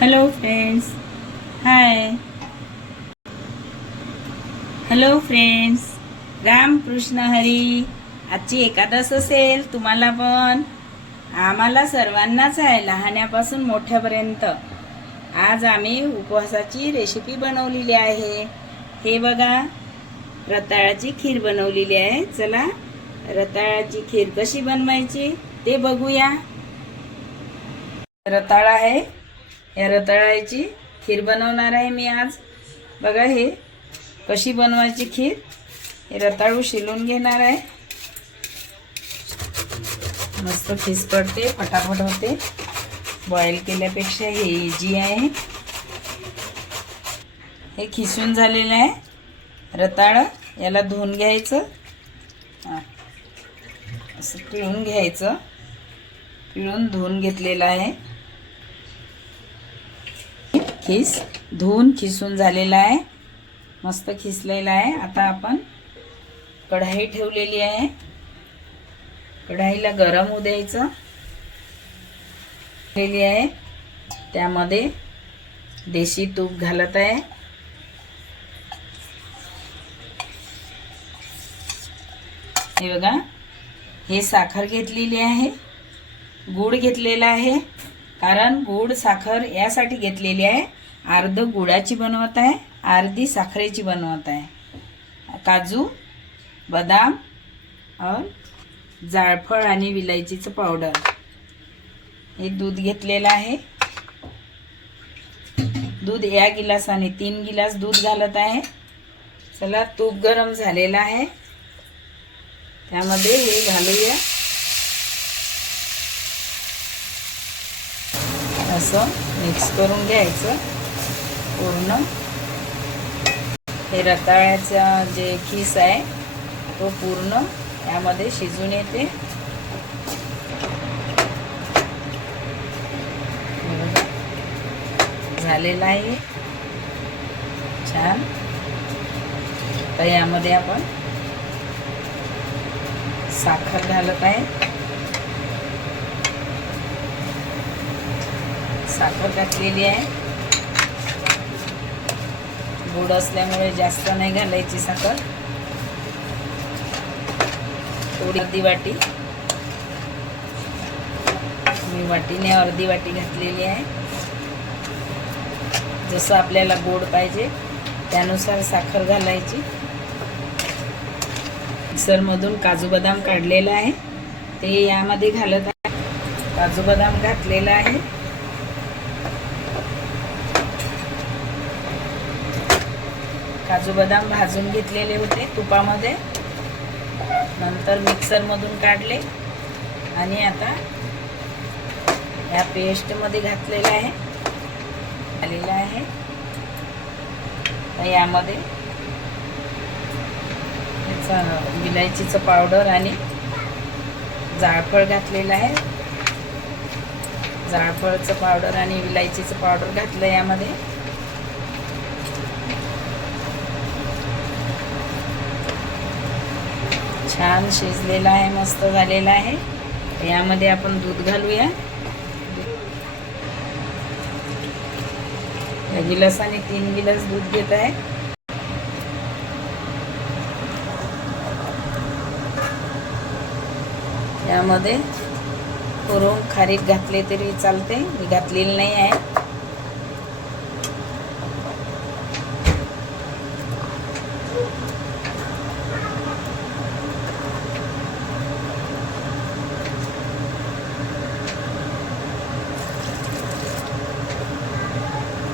Hello friends hi hello friends Ram Krishna Hari आजची एकादश असेल तुम्हाला पण. आम्हाला सर्वांनाच आहे लहान्यापासून मोठ्यापर्यंत. आज आम्ही उपवासाची रेसिपी बनवलेली आहे. हे बघा रताळाची खीर बनवलेली आहे. चला रताळाची खीर कशी बनवायची ते बघूया. रताळा आहे या रताळ्याची खीर बनवणार आहे मी आज. बघा हे कशी बनवायची खीर. हे रताळू शिलून घेणार आहे. मस्त खीस पडते फटाफट होते. बॉईल केल्यापेक्षा हे इजी आहे. हे खिसून झालेलं आहे. रताळं याला धुवून घ्यायचं. हां. असं पिळून घ्यायचं. पिळून धुवून घेतलेलं आहे. खिस. धुवून खिसून झालेला आहे. मस्त खिसलेला आहे. आता आपण कढाई ठेवलेली आहे. कढाईला गरम होऊ द्यायचं. ठेवलेली आहे. त्यामध्ये देशी तूप घालत आहे. हे बघा. हे साखर घेतलेली आहे. गूळ घेतलेला आहे. कारण गूळ साखर यासाठी घेतलेली आहे. अर्ध गुळाची बनवत आहे अर्धी साखरेची बनवत आहे. काजू बदाम और जायफळ आणि विलायचीचं पावडर. हे दूध घेतलेलं आहे. दूध या गिलासाने तीन गिलास दूध घालत आहे. चला तूप गरम झालेला आहे. त्यामध्ये हे घालूया. असं मिक्स करून घ्यायचं. पूर्ण. हे रताळ्याचा जे खीस आहे तो पूर्ण यामध्ये शिजून येते. झालेला आहे. छान. तर यामध्ये आपण साखर घालत आहे. साखर घातलेली आहे. गोड असल्यामुळे जास्त नाही घालायची साखर. थोडी अर्धी वाटी. मी वाटीने अर्धी वाटी घातलेली आहे. जसं आपल्याला गोड पाहिजे त्यानुसार साखर घालायची. मिक्सरमधून काजू बदाम काढलेला आहे. ते यामध्ये घालत आहे. काजू बदाम घातलेला आहे. काजू बदाम भाजून घेतलेले होते तुपामध्ये. नंतर मिक्सरमधून काढले. आणि आता या पेस्टमध्ये घातलेलं आहे. आलेलं आहे. तर यामध्ये याचं विलायचीचं पावडर आणि जाळफळ घातलेलं आहे. जाळफळचं पावडर आणि विलायचीचं पावडर घातलं यामध्ये. छान शिजलेला आहे मस्त झालेला आहे. यामध्ये आपण दूध घालूया. या गिलासाने तीन गिलास दूध घेत आहे. यामध्ये करून खारीक घातले तरी चालते. मी घातलेली नाही आहे.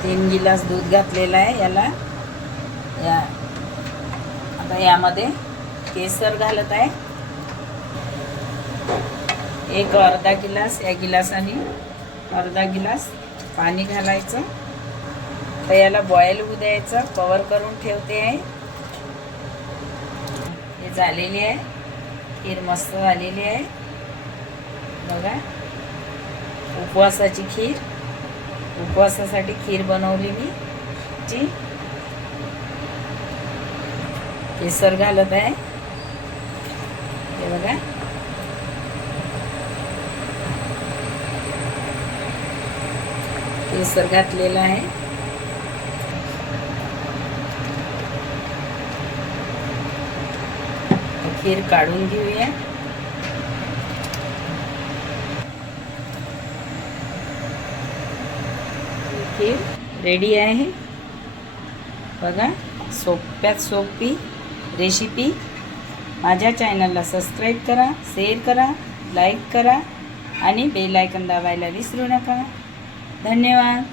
तीन गिलास दूध घातलेलं आहे याला. या आता यामध्ये केसर घालत आहे. एक अर्धा गिलास या गिलासाने अर्धा गिलास पाणी घालायचं. तर याला बॉईल होऊ द्यायचं कवर करून ठेवते आहे. हे झालेली आहे. खीर मस्त झालेली आहे. बघा. उपवासाची खीर. उपवासासाठी खीर बनवली मी जी केसर घालत आहे. हे बघा. केसर घातलेला आहे. खीर काढून घेऊया. खीर रेडी आहे. बघा सोप्यात सोपी रेसिपी माझ्या चॅनलला सबस्क्राईब करा शेअर करा लाईक करा आणि बेल आयकन दाबायला विसरू नका. धन्यवाद.